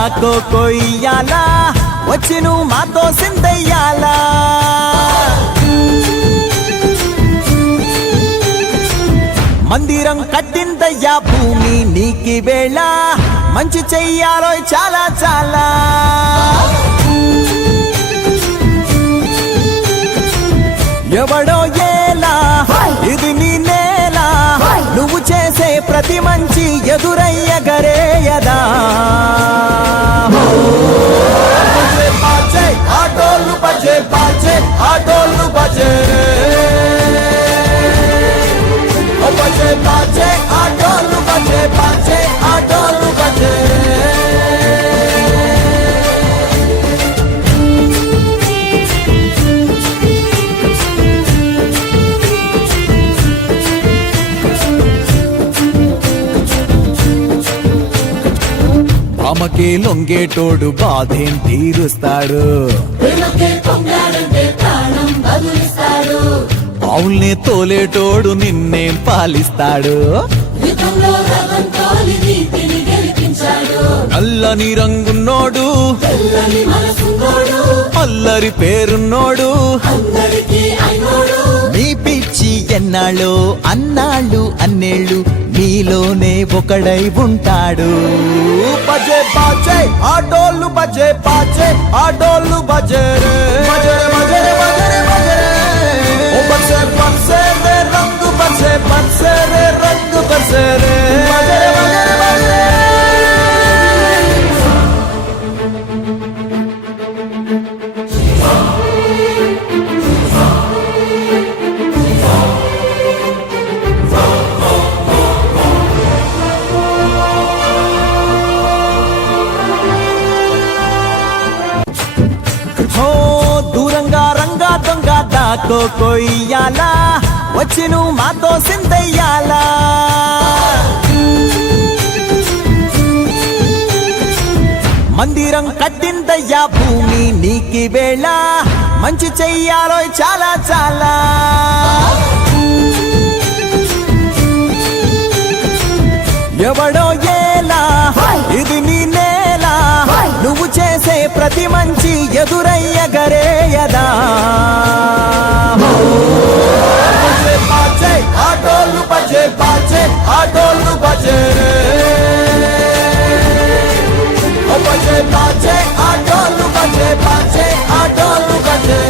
దాకో కొయ్యాలా వచ్చి నువ్వు మాతో సిందయ్యాలా మందిరం కట్టిందయ్యా భూమి నీకి వేళ మంచి చెయ్యాలో చాలా చాలా ఎవడో ఏలా ఇది నీ నేల నువ్వు చేసే ప్రతి మంచి ఎదురయ్య గరేయదా ఆటోలు బజే బాజే ఆటోలు బజే బజే బాజే ఆటోలు బజే బాజే ఆటోలు బజే అమ్మకే లొంగేటోడు బాధేం తీరుస్తాడు ఆవుల్నే తోలేటోడు నిన్నేం పాలిస్తాడు నల్లని రంగున్నోడు అల్లరి పేరున్నోడు నీ పిచ్చి ఎన్నాళ్ళు అన్నాళ్ళు అన్నేళ్ళు నీలోనే ఒకడై ఉంటాడు బజే బాజే ఆటోలు బజే బాజే ఆటోలు బజే బజే బజే బజే బజే బజే రే రంగు బజే బజే రే రంగు బజే రే బజే బజే బజే దూరంగా రంగా దొంగ దాకో కొయ్యాలా వచ్చి నువ్వు మాతో సిందయ్యాలా మందిరం కట్టిందయ్యా భూమి నీకి వేళ మంచి చెయ్యాలో చాలా చాలా ఎవడో ఏలా ఇది నీ నేల నువ్వు చేసే ప్రతి మంచి ఎదురయ్య గరేయదా ఆటోలు బజే బాజే ఆటోలు బజే బజే బాజే ఆటోలు బజే బాజే ఆటోలు బజే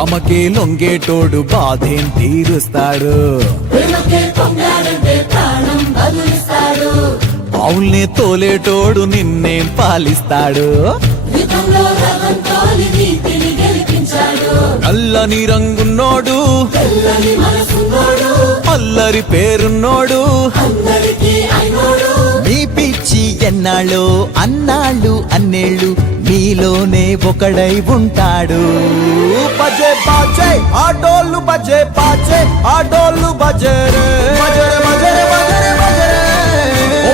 అమ్మకే లొంగేటోడు బాధేం తీరుస్తాడు ఆవుల్నే తోలేటోడు నిన్నేం పాలిస్తాడు నల్లని రంగున్నోడు అల్లరి పేరున్నోడు నీ పిచ్చి ఎన్నాళ్ళు అన్నాళ్ళు అన్నేళ్ళు నీలోనే ఒకడై ఉంటాడు బజే బాజే ఆటోలు బజే బాజే ఆటోలు బజే బజే బజే బజే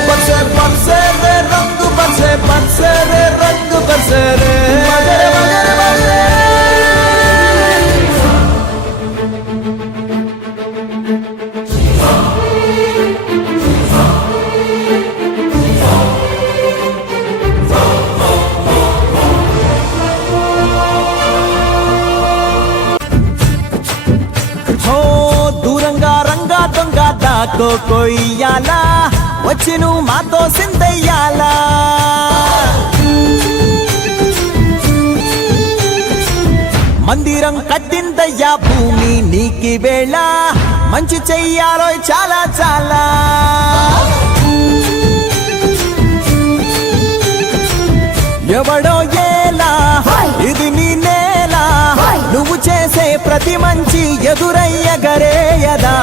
బజే బజే రే రంగు బజే బజే రే రంగు బజే రే బజే బజే బజే దూరంగా రంగా దొంగ దాకో కొయ్యాలా వచ్చి నువ్వు మాతో సిందయ్యాలా మందిరం కట్టిందయ్యా భూమి నీకి వేళ మంచి చెయ్యాలో చాలా చాలా ఎవడో ఏలా ఇది నీ నేల నువ్వు చేసే ప్రతి మంచి ఎదురయ్య గరేయదా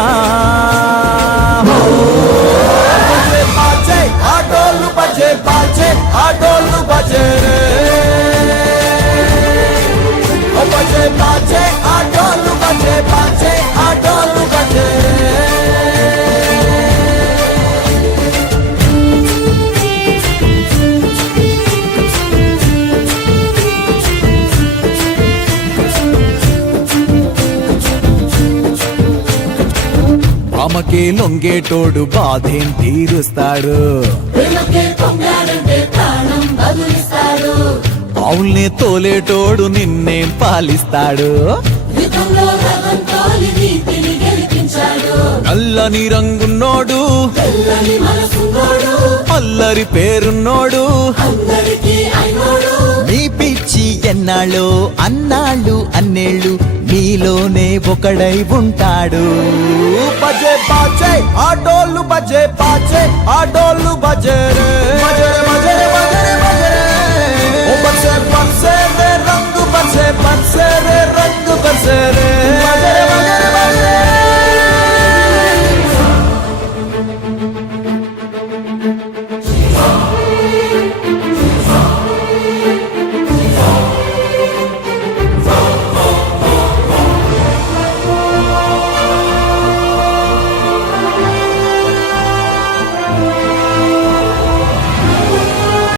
ఆటోలు బజే బాజే ఆటోలు బజే బజే బాజే ఆటోలు బజే బాజే ఆటోలు బజే ప్రేమకే లొంగేటోడు బాధేం తీరుస్తాడు ప్రేమకే పొంగాడంటే ప్రాణం బదులిస్తాడు ఆవుల్ని తోలేటోడు నిన్నేం పాలిస్తాడు యుద్ధంలో రథం తోలి నీతిని గెలిపించాడు నల్లని రంగున్నోడు తెల్లని మనసున్నోడు అల్లరి పేరున్నోడు అందరికీ అయినోడు నీ పిచ్చి ఎన్నాళ్ళు అన్నాళ్ళు అన్నేళ్ళు నీలోనే ఒకడై ఉంటాడు బజే బాజే ఆటోళ్ళు బజే బాజే ఆటోళ్ళు బజే రే బజరే బజరే బజరే బజరే ఓ బజే బజే రే రంగు బజే బజే రే రంగు బజే రే బజరే బజరే బజరే